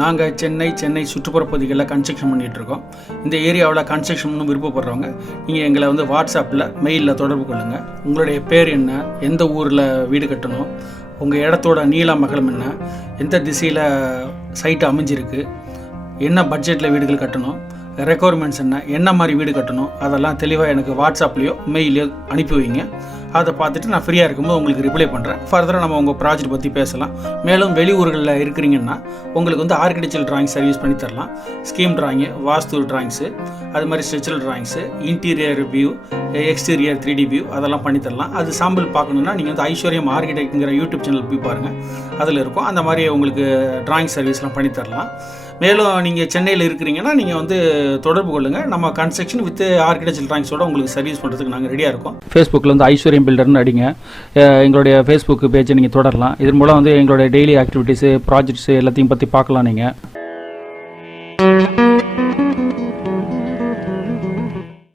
நாங்கள் சென்னை சுற்றுப்புற பகுதிகளில் கன்ஸ்ட்ரக்ஷன் பண்ணிகிட்ருக்கோம். இந்த ஏரியாவில் கன்ஸ்ட்ரக்ஷன் விருப்பப்படுறவங்க நீங்கள் எங்களை வாட்ஸ்அப்பில் மெயிலில் தொடர்பு கொள்ளுங்கள். உங்களுடைய பேர் என்ன, எந்த ஊரில் வீடு கட்டணும், உங்கள் இடத்தோட நீளம் அகலம் என்ன, எந்த திசையில் சைட்டு அமைஞ்சிருக்கு, என்ன பட்ஜெட்டில் வீடுகள் கட்டணும், ரெக்குவயர்மெண்ட்ஸ் என்ன மாதிரி வீடு கட்டணும், அதெல்லாம் தெளிவாக எனக்கு வாட்ஸ்அப்லேயோ மெயிலையோ அனுப்பி வைங்க. அதை பார்த்துட்டு நான் ஃப்ரீயாக இருக்கும்போது உங்களுக்கு ரிப்ளை பண்ணுறேன். ஃபர்தராக நம்ம உங்கள் ப்ராஜெக்ட் பற்றி பேசலாம். மேலும் வெளியூர்களில் இருக்கிறீங்கன்னா உங்களுக்கு ஆர்கிடெக்சரல் டிராயிங் சர்வீஸ் பண்ணி தரலாம். ஸ்கீம் டிராயிங்கு, வாஸ்து டிராயிங்ஸு, அது மாதிரி structural drawings, interior view, exterior 3D view அதெல்லாம் பண்ணி தரலாம். அது சாம்பிள் பார்க்கணுன்னா நீங்கள் ஐஸ்வர்யம் ஆர்கிடெக்ட்ங்கிற யூடியூப் சேனல் போய் பாருங்கள், அதில் இருக்கும். அந்த மாதிரி உங்களுக்கு டிராயிங் சர்வீஸ்லாம் பண்ணி தரலாம். மேலும் நீங்கள் சென்னையில் இருக்கிறீங்கன்னா நீங்கள் தொடர்பு கொள்ளுங்கள். நம்ம கன்ஸ்ட்ரக்ஷன் வித் ஆர்கிடெக்சரல் டிராயிங்ஸோட உங்களுக்கு சர்வீஸ் பண்ணுறதுக்கு நாங்கள் ரெடியாக இருக்கோம். ஃபேஸ்புக்கில் ஐஸ்வர்யம் பில்டர்னு அடிங்க, எங்களுடைய ஃபேஸ்புக் பேஜை நீங்கள் தொடரலாம். இதன் மூலம் எங்களுடைய டெய்லி ஆக்டிவிட்டீஸு, ப்ராஜெக்ட்ஸு எல்லாத்தையும் பற்றி பார்க்கலாம் நீங்கள்.